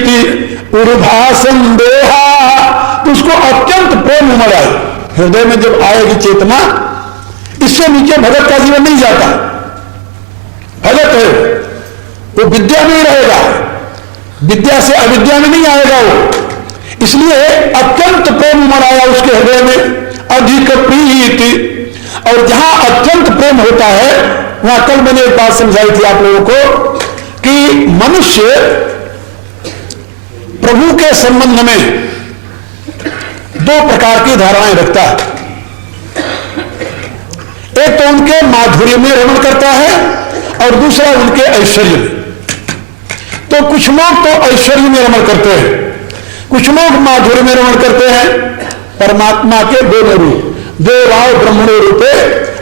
प्रीति उर्धा संदेहा, तो उसको अत्यंत प्रेम उमड़ आए। हृदय में जब आएगी चेतना, इससे नीचे भगत का जीवन नहीं जाता। भगत है वो विद्या में ही रहेगा, विद्या से अविद्या में नहीं आएगा वो। इसलिए अत्यंत प्रेम उमड़ आया उसके हृदय में, अधिक प्रीति। और जहां अत्यंत प्रेम होता है वहां, कल मैंने एक बात समझाई थी आप लोगों को कि मनुष्य प्रभु के संबंध में दो प्रकार की धारणाएं रखता है। एक तो उनके माधुर्य में रमण करता है और दूसरा उनके ऐश्वर्य में। तो कुछ लोग तो ऐश्वर्य में रमण करते हैं, कुछ लोग माधुर्य में रमण करते हैं। परमात्मा के दोनों रूप, देवाय ब्रह्मणो रूपे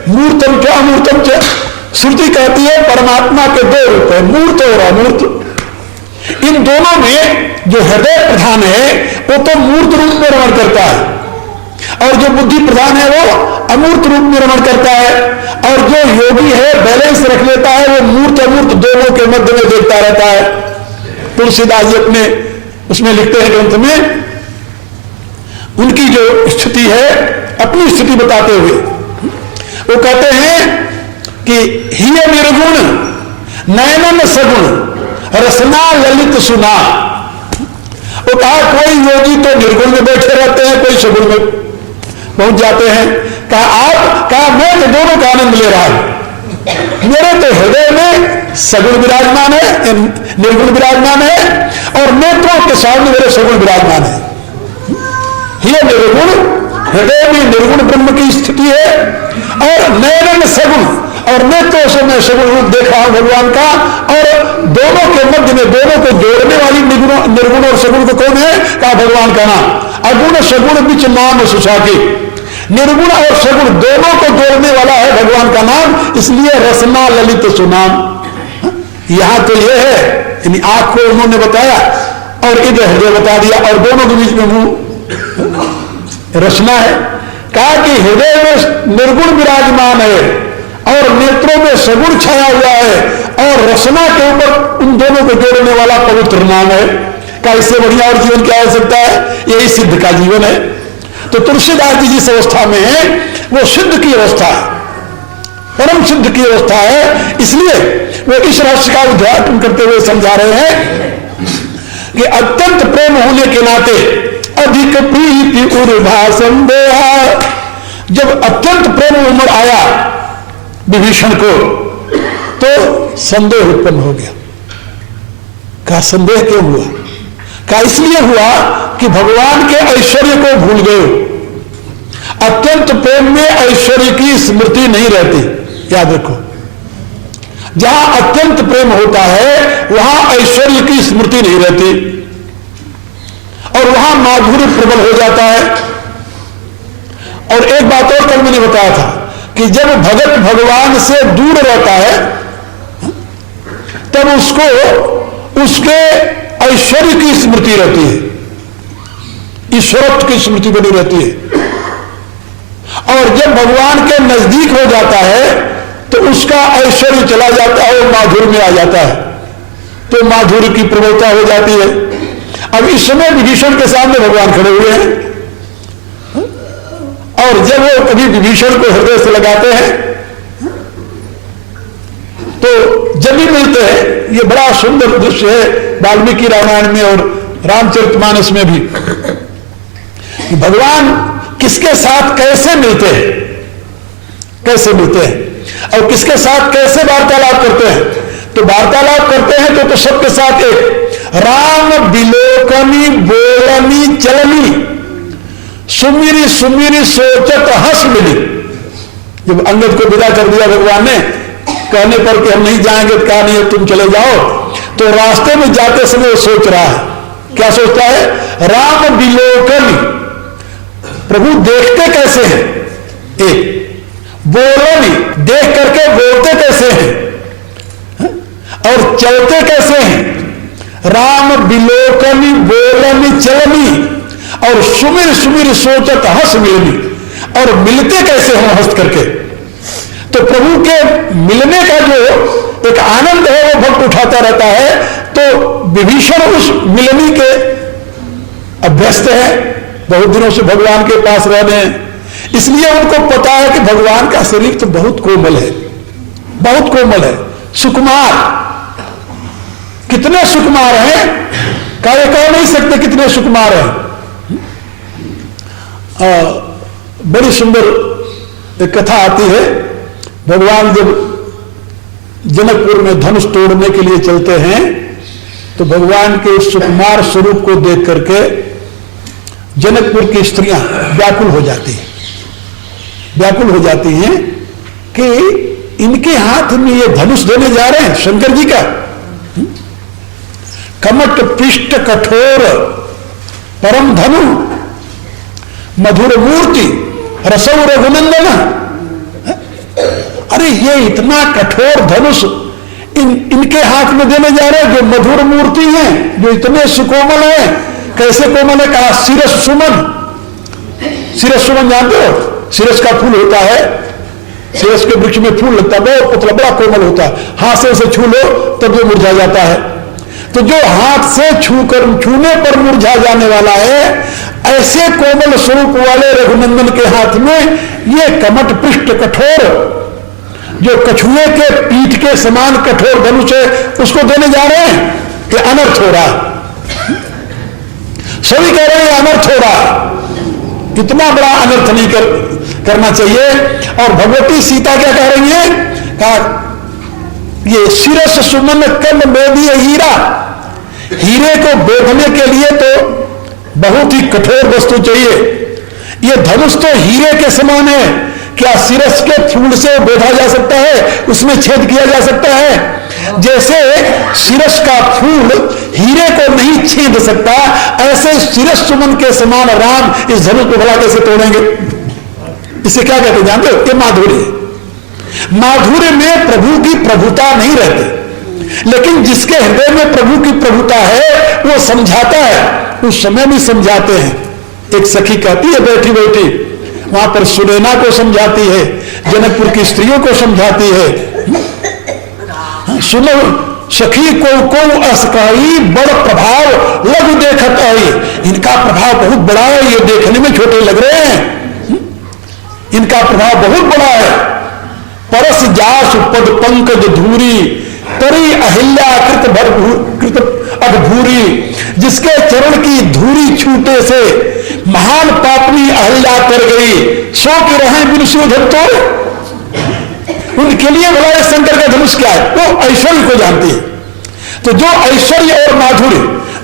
मूर्तम च अमूर्तम च। श्रुति कहती है परमात्मा के दो रूप है, मूर्त और अमूर्त। इन दोनों में जो हृदय प्रधान है वो तो मूर्त रूप में रमण करता है, और जो बुद्धि प्रधान है वो अमूर्त रूप में रमण करता है। और जो योगी है बैलेंस रख लेता है, वो मूर्त अमूर्त दोनों के मध्य में देखता रहता है। तुलसीदास जी अपने उसमें लिखते हैं ग्रंथ में, उनकी जो स्थिति है अपनी स्थिति बताते हुए वो कहते हैं कि हिय निर्गुण नयनन सगुण रसना ललित सुना। वो कहा कोई योगी तो निर्गुण में बैठे रहते हैं, कोई सगुण में पहुंच जाते हैं। कहा मैं तो दोनों का आनंद ले रहा हूं, मेरे तो हृदय में सगुण विराजमान है, निर्गुण विराजमान है, और नेत्रों के सामने मेरे सगुण विराजमान है। ये निर्गुण हृदय में निर्गुण ब्रह्म की स्थिति है, और नयनन सगुण, और नेत्रों से मैं सगुण रूप देखा हूं भगवान का। और दोनों के मध्य में, दोनों को जोड़ने वाली निर्गुण और सगुण को कौन है? कहा भगवान का नाम। अगुण सगुण बीच नाम सुशाकी, निर्गुण और सगुण दोनों को जोड़ने वाला है भगवान का नाम, इसलिए रसना ललित सुनाम। यहां तो यह है, आंख को उन्होंने बताया और इधर हृदय बता दिया, और दोनों के बीच में मुंह रचना है। कहा कि हृदय में निर्गुण विराजमान है और नेत्रों में सगुण छाया हुआ है, और रचना के ऊपर उन दोनों को जोड़ने वाला पवित्र नाम है। का इससे बढ़िया और जीवन क्या हो सकता है? यही सिद्ध का जीवन है। तो तुलसीदास जी जिस अवस्था में है वो सिद्ध की अवस्था है, परम सिद्ध की अवस्था है। इसलिए वो इस रहस्य का उद्घाटन करते हुए समझा रहे हैं कि अत्यंत प्रेम होने के नाते अधिक प्रीति उर्धा संदेहा। जब अत्यंत प्रेम उमड़ आया विभीषण को तो संदेह उत्पन्न हो गया। का संदेह क्यों हुआ? का इसलिए हुआ कि भगवान के ऐश्वर्य को भूल गए। अत्यंत प्रेम में ऐश्वर्य की स्मृति नहीं रहती, याद रखो। जहां अत्यंत प्रेम होता है वहां ऐश्वर्य की स्मृति नहीं रहती, और वहां माधुर्य प्रबल हो जाता है। और एक बात और कल मैंने बताया था कि जब भगत भगवान से दूर रहता है तब उसको उसके ऐश्वर्य की स्मृति रहती है, ईश्वरत्व की स्मृति बनी रहती है। और जब भगवान के नजदीक हो जाता है तो उसका ऐश्वर्य चला जाता है और माधुर्य में आ जाता है, तो माधुर्य की प्रबलता हो जाती है। अब इस समय विभीषण के सामने भगवान खड़े हुए हैं, और जब वो कभी विभीषण को हृदय से लगाते हैं तो जब भी मिलते हैं, ये बड़ा सुंदर दृश्य है वाल्मीकि रामायण में और रामचरितमानस में भी, भगवान किसके साथ कैसे मिलते हैं, कैसे मिलते हैं और किसके साथ कैसे वार्तालाप करते हैं। तो वार्तालाप करते हैं तो सबके साथ एक राम बिलोकनी बोलनी चलनी सुमिरी सुमिरी सोचत हंस मिली। जब अंगद को विदा कर दिया भगवान ने, कहने पर कि हम नहीं जाएंगे, तो कहा नहीं तुम चले जाओ, तो रास्ते में जाते समय वो सोच रहा है, क्या सोचता है? राम बिलोकनी, प्रभु देखते कैसे हैं, एक बोलनी, देख करके बोलते कैसे हैं, और चलते कैसे हैं। राम बिलोकनी बोलनी चलनी, और सुमिर सुमिर सोचत हंस मिलनी, और मिलते कैसे हैं हंस करके। तो प्रभु के मिलने का जो एक आनंद है वो भक्त उठाता रहता है। तो विभीषण उस मिलनी के अभ्यस्त है, बहुत दिनों से भगवान के पास रह रहे हैं, इसलिए उनको पता है कि भगवान का शरीर तो बहुत कोमल है, बहुत कोमल है, सुकुमार। कितने सुकुमार हैं, कह नहीं सकते कितने सुकुमार हैं। बड़ी सुंदर एक कथा आती है, भगवान जब जनकपुर में धनुष तोड़ने के लिए चलते हैं तो भगवान के उस सुकुमार स्वरूप को देख करके जनकपुर की स्त्रियां व्याकुल हो जाती हैं, व्याकुल हो जाती हैं कि इनके हाथ में ये धनुष देने जा रहे हैं शंकर जी का। कमट पृष्ठ कठोर परम धनु मधुर मूर्ति रसौ रघुनंदन। अरे ये इतना कठोर धनुष इनके हाथ में देने जा रहे हैं जो मधुर मूर्ति हैं, जो इतने सुकोमल हैं। कैसे कोमल है, कहा सिरस सुमन। सिरस सुमन जानते हो, सिरस का फूल होता है, सिरस के वृक्ष में फूल लगता है, बहुत पतला बड़ा कोमल होता है, हाथ से उसे छू लो तब वो मुरझा जाता है। तो जो हाथ से छूने पर मुरझा जाने वाला है, ऐसे कोमल स्वरूप वाले रघुनंदन के हाथ में ये कमट पृष्ठ कठोर, जो कछुए के पीठ के समान कठोर धनुष है, उसको देने जा रहे हैं। ये अनर्थ हो रहा, सभी कह रहे हैं अनर्थ हो रहा, इतना बड़ा अनर्थ नहीं करना चाहिए। और भगवती सीता क्या कह रही है, कहा ये शिरस सुमन कम बेदी हीरा, हीरे को बेधने के लिए तो बहुत ही कठोर वस्तु चाहिए। ये धनुष तो हीरे के समान है, क्या सिरस के फूल से बेधा जा सकता है, उसमें छेद किया जा सकता है? जैसे सिरस का फूल हीरे को नहीं छेद सकता, ऐसे सिरस सुमन के समान राम इस धनुष को भला कैसे तोड़ेंगे? इसे क्या कहते जानते हो? ये माधुर्य। माधुर्य में प्रभु की प्रभुता नहीं रहती, लेकिन जिसके हृदय में प्रभु की प्रभुता है वो समझाता है, उस समय भी समझाते हैं। एक सखी कहती है बैठी बैठी, वहां पर सुनैना को समझाती है, जनकपुर की स्त्रियों को समझाती है। सुनो सखी को असकाई बड़ प्रभाव लघु देखत आई। इनका प्रभाव बहुत बड़ा है, ये देखने में छोटे लग रहे हैं, इनका प्रभाव बहुत बड़ा है। परस जास पद पंकज धूरी तरी अहिल्या कृत अधभूरी, जिसके चरण की धूरी छूटे से महान पापनी अहिल्या कर गई, सो की रहे बिन सुधर तो उनके लिए भला ये शंकर का धनुष क्या है? वो ऐश्वर्य को जानती है। तो जो ऐश्वर्य और माधुर्य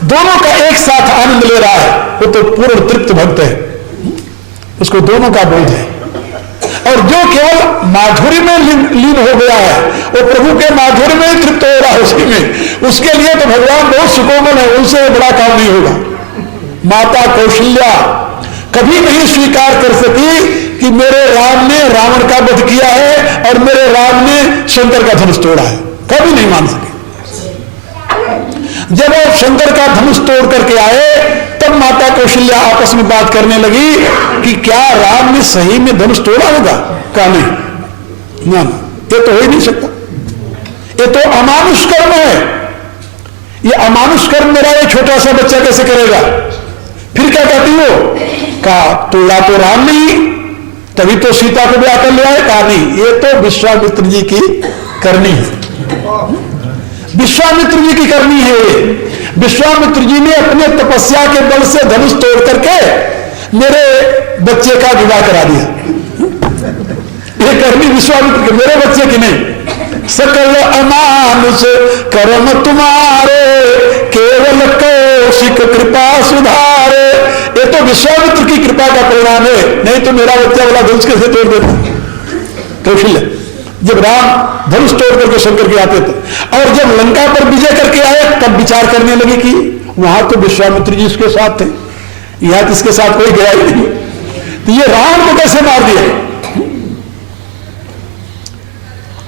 दोनों का एक साथ आनंद ले रहा है, वो तो पूर्ण तृप्त भक्त है, उसको दोनों का बोध है। और जो केवल माधुर्य में लीन हो गया है, वो प्रभु के माधुर्य में तृप्त हो रहा है उसी में, उसके लिए तो भगवान बहुत सुकोमल है, उनसे बड़ा काम नहीं होगा। माता कौशल्या कभी नहीं स्वीकार कर सकी कि मेरे राम ने रावण का वध किया है और मेरे राम ने शंकर का धनुष तोड़ा है, कभी नहीं मान सके। जब वो शंकर का धनुष तोड़ करके आए, तब माता कौशल्या आपस में बात करने लगी कि क्या राम ने सही में धनुष तोड़ा होगा? कहा नहीं, ना ये तो हो ही नहीं सकता, ये तो अमानुष कर्म है, ये अमानुष कर्म मेरा ये छोटा सा बच्चा कैसे करेगा? फिर क्या कहती हो? कहा तोड़ा तो राम नहीं, तभी तो सीता को ब्याह कर ले आए। कहा नहीं, ये तो विश्वामित्र जी की करनी है, विश्वामित्र जी की करनी है। विश्वामित्र जी ने अपने तपस्या के बल से धनुष तोड़ करके मेरे बच्चे का विवाह करा दिया। ये करनी विश्वामित्र के, मेरे बच्चे की नहीं। सकल अमानुष कर्म तुम्हारे, केवल कौशिक कृपा सुधारे। ये तो विश्वामित्र की कृपा का परिणाम है, नहीं तो मेरा बच्चा वाला धनुष कैसे तोड़ देता? कौशल्य जब राम धनुष तोड़ करके शंकर के आते थे, और जब लंका पर विजय करके आए, तब विचार करने लगे कि वहां तो विश्वामित्र जी इसके साथ थे, यहां किसके साथ कोई गया ही नहीं, तो ये राम को कैसे मार दिया?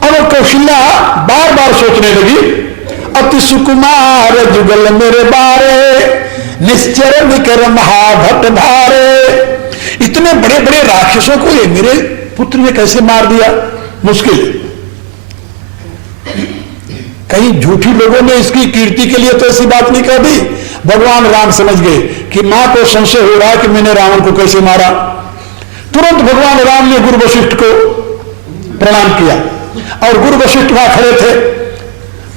अब कौशल्या बार बार सोचने लगी, अति सुकुमार जुगल मेरे बारे, निश्चर निकर महाभट भारे। इतने बड़े बड़े राक्षसों को ये मेरे पुत्र ने कैसे मार दिया? मुश्किल। कहीं झूठी लोगों ने इसकी कीर्ति के लिए तो ऐसी बात नहीं कर दी। भगवान राम समझ गए कि मां को संशय हो रहा है कि मैंने रावण को कैसे मारा। तुरंत भगवान राम ने गुरु वशिष्ठ को प्रणाम किया और गुरु वशिष्ठ वहां खड़े थे।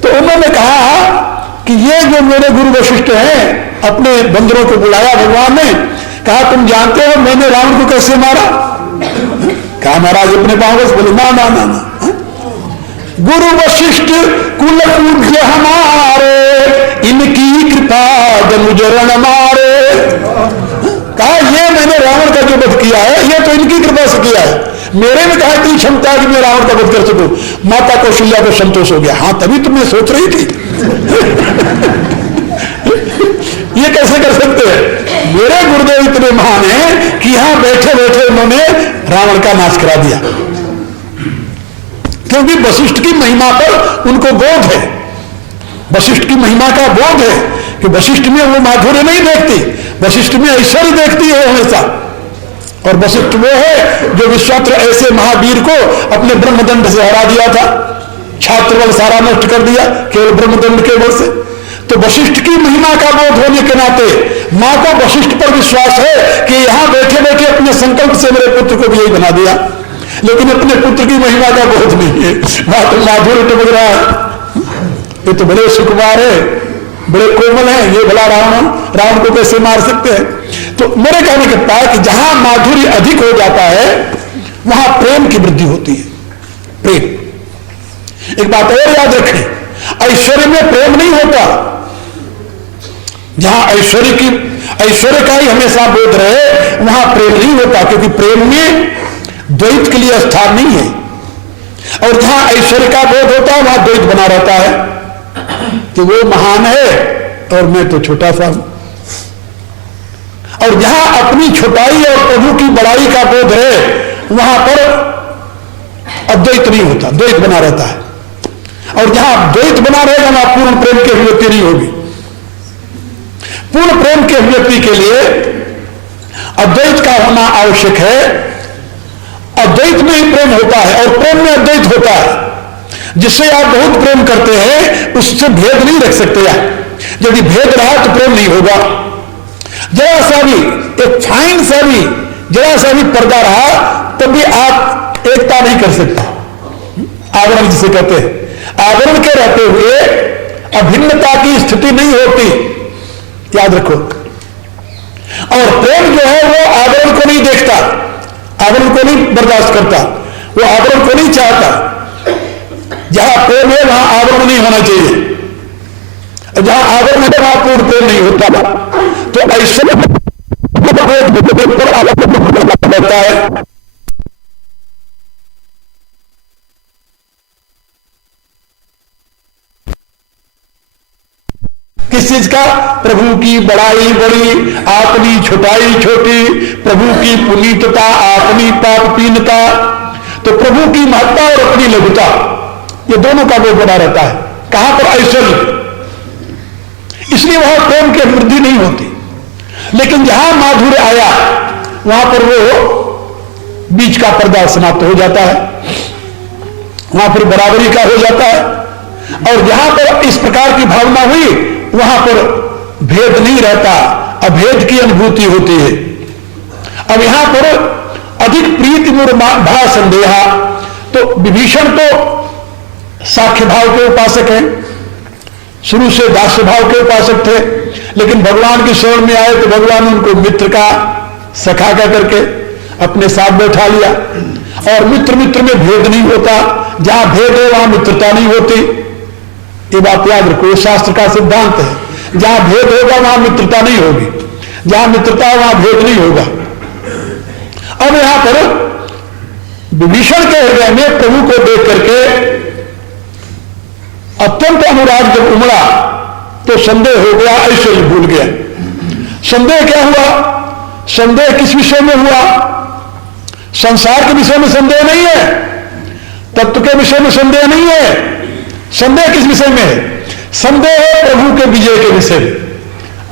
तो उन्होंने कहा कि ये जो मेरे गुरु वशिष्ठ हैं, अपने बंदरों को बुलाया भगवान ने, कहा तुम जानते हो मैंने रावण को कैसे मारा? कहा महाराज अपने पांव। बोले ना ना ना ना, गुरु वशिष्ठ कुल पूज्य हमारे, इनकी कृपा जनुजरण मारे। कहा ये मैंने रावण का जो वध किया है ये तो इनकी कृपा से किया है, मेरे में कहा इतनी क्षमता कि मैं रावण का वध कर सकूं। माता कौशल्या को संतोष हो गया। हाँ तभी तो मैं सोच रही थी ये कैसे कर सकते हैं? मेरे गुरुदेव इतने महान हैं कि यहां बैठे बैठे उन्होंने रावण का नाश करा दिया, क्योंकि वशिष्ठ की महिमा पर उनको बोध है। वशिष्ठ की महिमा का बोध है कि वशिष्ठ में वो माधुर्य नहीं देखती, वशिष्ठ में ऐश्वर्य देखती है हमेशा। और वशिष्ठ वो है जो विश्वामित्र ऐसे महावीर को अपने ब्रह्मदंड से हरा दिया था, छात्र बल सारा नष्ट कर दिया केवल ब्रह्मदंड के बल से। तो वशिष्ठ की महिमा का बोध होने के नाते मां को वशिष्ठ पर विश्वास है कि यहां बैठे बैठे अपने संकल्प से मेरे पुत्र को भी यही बना दिया, लेकिन अपने पुत्र की महिमा का बोध नहीं है। वहां तो माधुर्य टपक रहा है, ये तो बड़े सुकुमार है, बड़े कोमल हैं, ये भला रावण को कैसे मार सकते हैं? तो मेरे कहने के पास कि जहां माधुर्य अधिक हो जाता है वहां प्रेम की वृद्धि होती है। प्रेम, एक बात और याद रखें, ऐश्वर्य में प्रेम नहीं होता। जहां ऐश्वर्य का ही हमेशा बोध रहे वहां प्रेम नहीं होता, क्योंकि प्रेम में द्वैत के लिए स्थान नहीं है। और जहां ऐश्वर्य का बोध होता है वहां द्वैत बना रहता है कि वो महान है और मैं तो छोटा सा हूं। और जहां अपनी छोटाई और प्रभु की बड़ाई का बोध है वहां पर अद्वैत नहीं होता, द्वैत बना रहता है। और जहां द्वैत बना रहेगा वहां पूर्ण प्रेम की अभिव्यक्ति नहीं होगी। पूर्ण प्रेम की अभिव्यक्ति के लिए अद्वैत का होना आवश्यक है। अद्वैत में ही प्रेम होता है और प्रेम में अद्वैत होता है। जिससे आप बहुत प्रेम करते हैं उससे भेद नहीं रख सकते आप। यदि भेद रहा तो प्रेम नहीं होगा। जरा सा भी एक फाइन सा भी जरा सा भी पर्दा रहा तब भी आप एकता नहीं कर सकते। आवरण जिसे कहते हैं, आवरण के रहते हुए अभिन्नता की स्थिति नहीं होती, याद रखो। और प्रेम जो है वो आवरण को नहीं देखता, आवरण को नहीं बर्दाश्त करता, वो आवरण को नहीं चाहता। जहां प्रेम है वहां आवरण नहीं होना चाहिए, जहां आवरण है वहां पूर्ण प्रेम नहीं होता। तो ऐसे होता है। किस चीज का? प्रभु की बड़ाई बड़ी, अपनी छोटाई छोटी, प्रभु की पुनीतता, अपनी पापहीनता। तो प्रभु की महत्ता और अपनी लघुता, ये दोनों का बोध बना रहता है। कहां पर? ऐश्वर्य। इसलिए वहां प्रेम की वृद्धि नहीं होती। लेकिन जहां माधुर्य आया वहां पर वो बीच का पर्दा समाप्त हो जाता है, वहां पर बराबरी का हो जाता है। और जहां पर इस प्रकार की भावना हुई वहां पर भेद नहीं रहता, अभेद की अनुभूति होती है। अब यहां पर अधिक प्रीति भा संदेहा। तो विभीषण तो साख्य भाव के उपासक हैं, शुरू से दास्य भाव के उपासक थे, लेकिन भगवान की शरण में आए तो भगवान उनको मित्र का सखा का करके अपने साथ बैठा लिया। और मित्र मित्र में भेद नहीं होता, जहां भेद है वहां मित्रता नहीं होती। ये बात याद रखो, ये शास्त्र का सिद्धांत है। जहां भेद होगा वहां मित्रता नहीं होगी, जहां मित्रता है वहां भेद नहीं होगा। अब यहां पर विभीषण के हृदय में प्रभु को देख करके अत्यंत अनुराग जब उमड़ा तो संदेह हो गया, ऐश्वर्य भूल गया। संदेह क्या हुआ? संदेह किस विषय में हुआ? संसार के विषय में संदेह नहीं है, तत्व के विषय में संदेह नहीं है। संदेह किस विषय में है? संदेह है प्रभु के विजय के विषय में।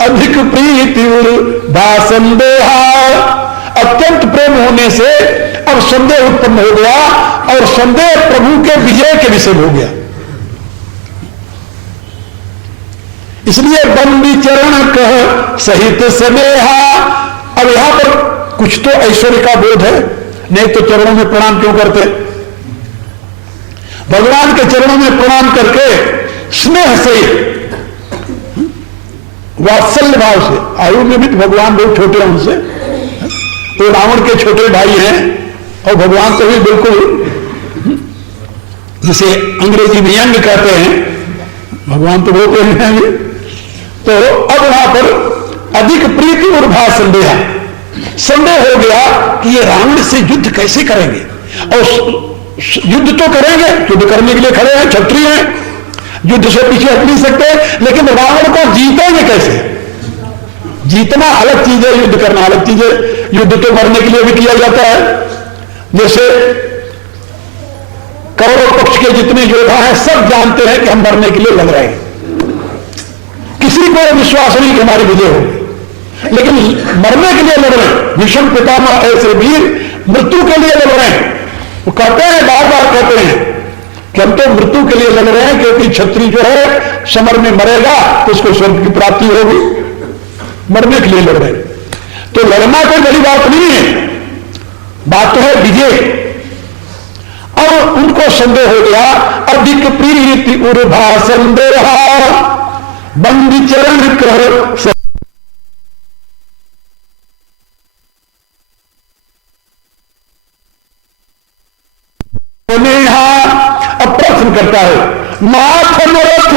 अधिक प्रीति भा संदेहा, अत्यंत प्रेम होने से अब संदेह उत्पन्न हो गया और संदेह प्रभु के विजय के विषय में हो गया। इसलिए बंदी चरण कह सहित स्नेहा। अब यहां पर कुछ तो ऐश्वर्य का बोध है, नहीं तो चरणों में प्रणाम क्यों करते? भगवान के चरणों में प्रणाम करके स्नेह से, वात्सल्य भाव से, आयु में भी तो भगवान बहुत छोटे हैं उनसे, तो रावण के छोटे भाई हैं और भगवान तो भी बिल्कुल जिसे अंग्रेजी में यंग कहते हैं, भगवान तो बहुत यंग हैं। तो अब वहां पर अधिक प्रीति और भाव संदेह, संदेह हो गया कि ये रावण से युद्ध कैसे करेंगे, और युद्ध तो करेंगे, युद्ध करने के लिए खड़े हैं, क्षत्रिय हैं, युद्ध से पीछे हट नहीं सकते, लेकिन रावण को जीतेंगे कैसे? जीतना अलग चीज है, युद्ध करना अलग चीज है। युद्ध तो मरने के लिए भी किया जाता है, जैसे कौरव पक्ष के जितने योद्धा हैं सब जानते हैं कि हम मरने के लिए लग रहे हैं, किसी को विश्वास नहीं कि हमारी विजय होगी, लेकिन मरने के लिए लड़ रहे हैं। भीष्म पितामह ऐसे वीर मृत्यु के लिए लड़ रहे हैं, वो कहते हैं, बार बार कहते हैं कि हम तो मृत्यु के लिए लड़ रहे हैं, क्योंकि क्षत्रिय जो है समर में मरेगा तो उसको स्वर्ग की प्राप्ति होगी, मरने के लिए लड़ रहे हैं। तो लड़ना कोई बड़ी बात नहीं है, बात तो है विजय। और उनको संदेह हो गया, अधिक प्रीति उर्भा संदेह बंदी चरण कर अब प्रश्न करता है, नाथ नरथ,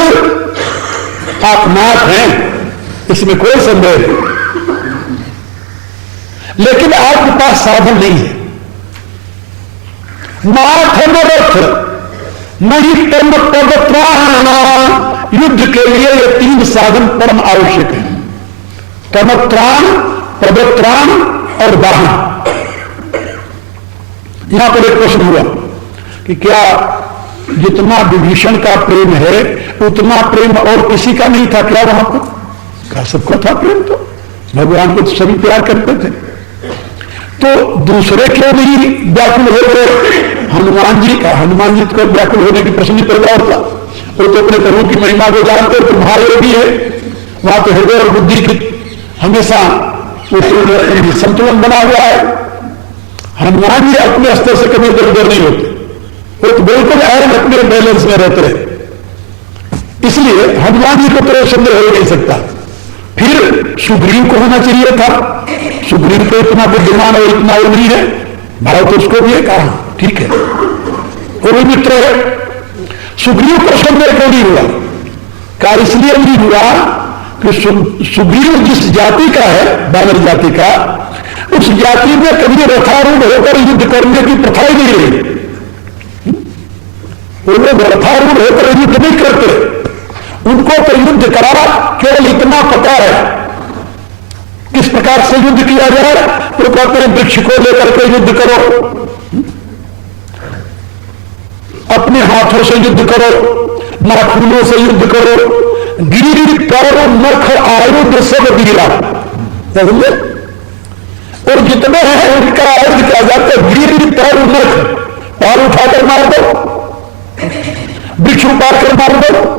आप नाथ हैं, इसमें कोई संदेह नहीं, लेकिन आपके पास साधन नहीं है। नाथ नरथ नहीं कर्म पदत्राण, युद्ध के लिए ये 3 साधन परम आवश्यक है, कर्मत्राण, पदत्राण और वाहन। यहां पर एक प्रश्न हुआ कि क्या जितना विभीषण का प्रेम है उतना प्रेम और किसी का नहीं था क्या वहां पर? क्या सबका था प्रेम? तो भगवान को तो सभी प्यार करते थे, तो दूसरे क्यों नहीं व्याकुल हो गए? हनुमान जी को व्याकुल होने की प्रश्न पैदा होता, वो तो अपने प्रभु की महिमा को जानते, तुम्हारे भी है, वहां तो हृदय और बुद्धि की हमेशा संतुलन बना हुआ है। हनुमान जी अपने स्तर से कभी इधर उधर नहीं होते, वो तो बिल्कुल आयरन अपने बैलेंस में रहते रहे, इसलिए हनुमान जी को तो संदेह हो नहीं सकता। फिर सुग्रीव को होना चाहिए था, सुग्रीव को इतना बुद्धिमान और इतना और नहीं है, भाव तो उसको भी है, कहा ठीक है वो भी मित्र है। सुग्रीव को संदेह क्यों नहीं हुआ? का इसलिए नहीं हुआ कि सुग्रीव जिस जाति का है, वानर जाति का, उस जाति में कभी रथारूढ़ होकर युद्ध करने की प्रथा ही नहीं रही। वो लोग रथारूढ़ होकर युद्ध नहीं करते, उनको तो युद्ध करा केवल इतना पता है किस प्रकार से युद्ध किया जाए, तो कहते हैं वृक्ष को लेकर के युद्ध करो, अपने हाथों से युद्ध करो, नाखूनों से युद्ध करो, गिरी पैर नख आयुध सब गिरा, और जितने हैं उनका आयुध किया जाता है गिरी पैर नख, पैर उठाकर मार दो, वृक्ष उतार कर मार दो।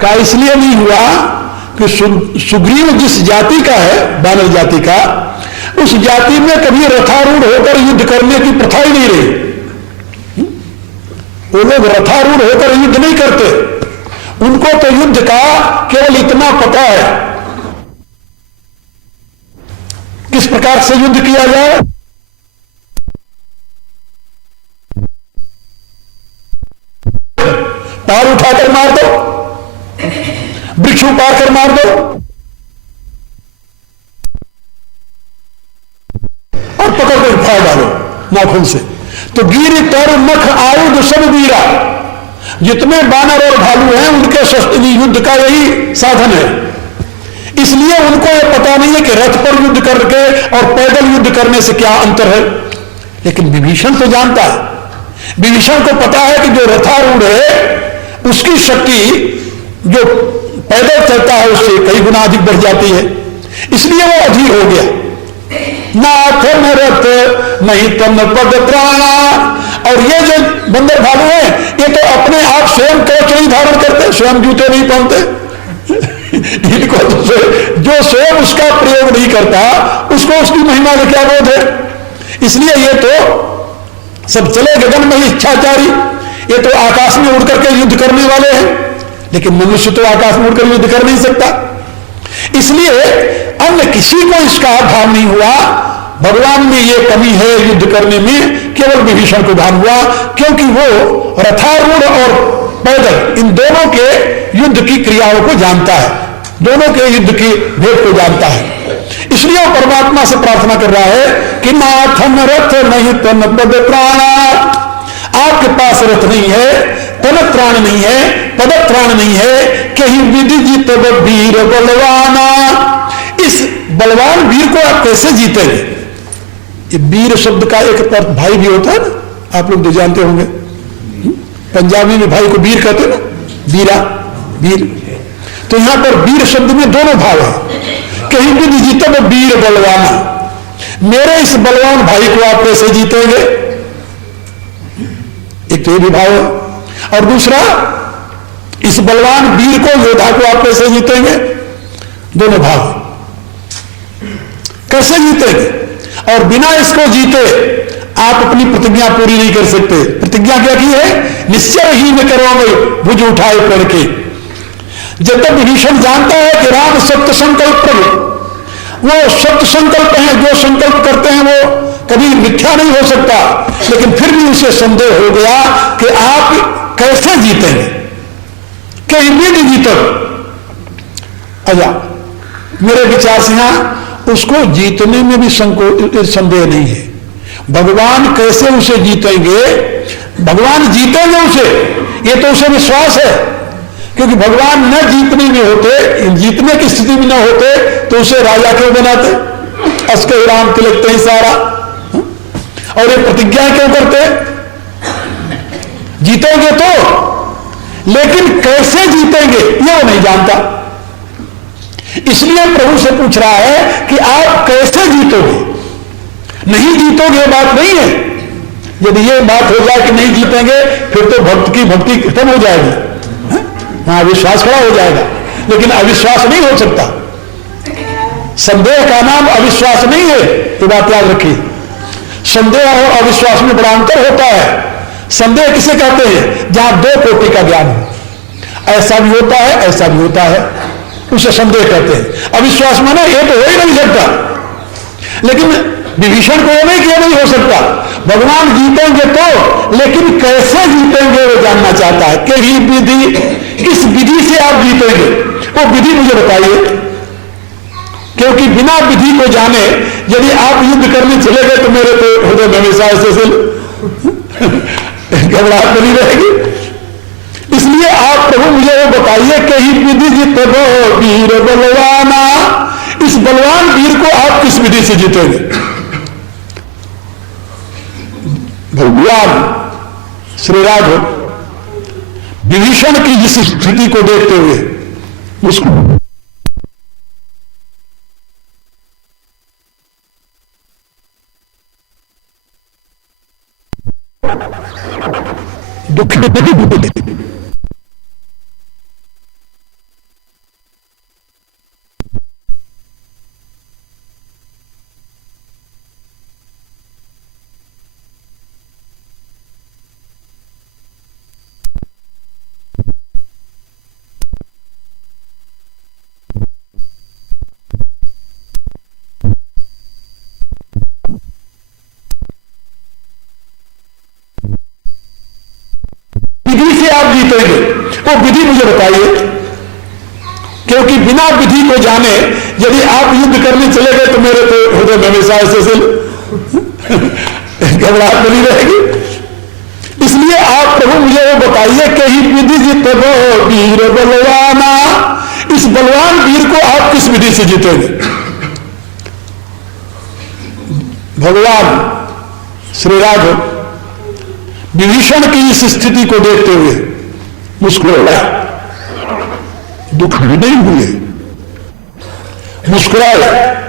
का इसलिए नहीं हुआ कि सुग्रीव जिस जाति का है, वानर जाति का, उस जाति में कभी रथारूढ़ होकर युद्ध करने की प्रथा ही नहीं रही। वो लोग रथारूढ़ होकर युद्ध नहीं करते, उनको तो युद्ध का केवल इतना पता है किस प्रकार से युद्ध किया जाए, पैर उठाकर मार दो, वृक्ष उतार कर मार दो, और पकड़ कर फाड़ डालो नाखून से। तो गिर तर नख आयुध सब वीरा, जितने बानर और भालू हैं उनके शस्त्र युद्ध का यही साधन है। इसलिए उनको यह पता नहीं है कि रथ पर युद्ध करके और पैदल युद्ध करने से क्या अंतर है। लेकिन विभीषण तो जानता है। विभीषण को पता है कि जो रथारूढ़ है उसकी शक्ति जो पैदल चलता है उससे कई गुना अधिक बढ़ जाती है। इसलिए वो अधीर हो गया। नाथ न रथ नहीं तन पद त्राणा। और ये जो बंदर भालू है ये तो अपने आप स्वयं कवच नहीं धारण करते, स्वयं जूते नहीं पहनते। इनको तो जो स्वयं उसका प्रयोग नहीं करता उसको उसकी महिमा का क्या बोध है। इसलिए ये तो सब चले गगन में इच्छाचारी, ये तो आकाश में उड़ करके युद्ध करने वाले हैं। लेकिन मनुष्य तो आकाश में उड़कर युद्ध कर नहीं सकता। इसलिए अन्य किसी को इसका भान नहीं हुआ। भगवान में ये कमी है युद्ध करने में, केवल विभीषण को भान हुआ, क्योंकि वो रथारूढ़ और पैदल इन दोनों के युद्ध की क्रियाओं को जानता है, दोनों के युद्ध की भेद को जानता है। इसलिए वो परमात्मा से प्रार्थना कर रहा है कि नाथन रथ नहीं तन पद प्राणा। आपके पास रथ नहीं है, तन त्राण नहीं है, पद त्राण नहीं है, कहीं विधि जीत वीर बलवाना। इस बलवान वीर को आप कैसे जीतेंगे। ये वीर शब्द का एक अर्थ भाई भी होता है ना, आप लोग तो जानते होंगे। पंजाबी में भाई को वीर कहते हैं ना, वीरा वीर। तो यहां पर वीर शब्द में दोनों भाव है। कहीं विधि जीत वीर बलवाना, मेरे इस बलवान भाई को आप कैसे जीतेंगे। एक तो ये भी भाव है। और दूसरा, इस बलवान वीर को, योद्धा को आप कैसे जीतेंगे। दोनों भाव कैसे जीतेंगे। और बिना इसको जीते आप अपनी प्रतिज्ञा पूरी नहीं कर सकते। प्रतिज्ञा क्या की है, निश्चय ही में करोगे भुज उठाए करके। जब तक विभीषण जानता है कि राम सत्य संकल्प प्रभु, वो सत्य संकल्प है, जो संकल्प करते हैं वो कभी मिथ्या नहीं हो सकता। लेकिन फिर भी उसे संदेह हो गया कि आप कैसे जीतेंगे, कहीं भी नहीं जीतो। अच्छा, मेरे विचार से यहां उसको जीतने में भी संदेह नहीं है। भगवान कैसे उसे जीतेंगे, भगवान जीतेंगे उसे, ये तो उसे विश्वास है। क्योंकि भगवान न जीतने में होते, जीतने की स्थिति में न होते तो उसे राजा क्यों बनाते। अस्के राम तिलकते ही सारा। और ये प्रतिज्ञा क्यों करते, जीतेंगे तो, लेकिन कैसे जीतेंगे ये वो नहीं जानता। इसलिए प्रभु से पूछ रहा है कि आप कैसे जीतोगे। नहीं जीतोगे ये बात नहीं है। यदि ये बात हो जाए कि नहीं जीतेंगे फिर तो भक्त की भक्ति खत्म हो जाएगी, वहां अविश्वास खड़ा हो जाएगा। लेकिन अविश्वास नहीं हो सकता। संदेह का नाम अविश्वास नहीं है, ये बात याद रखिए। संदेह और अविश्वास में बड़ा अंतर होता है। संदेह किसे कहते हैं, जहां दो कोटि का ज्ञान हो, ऐसा भी होता है ऐसा भी होता है, उसे संदेह कहते हैं। अविश्वास माने ये तो हो ही नहीं सकता। लेकिन विभीषण को ये नहीं किया नहीं हो सकता। भगवान जीतेंगे तो, लेकिन कैसे जीतेंगे वो जानना चाहता है। कि ही विधि, किस विधि से आप जीतेंगे वो विधि मुझे बताइए। क्योंकि बिना विधि को जाने यदि आप युद्ध करने चले गए तो मेरे तो हृदय में हमेशा ऐसे घबराहट बनी रहेगी। इसलिए आप प्रभु मुझे वो बताइए कि ही विधि जीत वीर बलवाना। इस बलवान वीर को आप किस विधि से जीतेंगे। भगवान श्री राघव विभीषण की जिस स्थिति को देखते हुए उसको दुख नहीं। विधि से आप जीतेंगे वो विधि मुझे बताइए। क्योंकि बिना विधि को जाने यदि आप युद्ध करने चले गए तो मेरे तो हृदय में हमेशा ऐसे घबराहट बनी रहेगी। इसलिए इसलिए आप प्रभु मुझे वो बताइए कि ही विधि जितबो वीर बलवाना, इस बलवान वीर को आप किस विधि से जीतेंगे? भगवान श्री राघव विभीषण की इस स्थिति को देखते हुए मुस्कुराया, दुख भी नहीं हुए, मुस्कुराए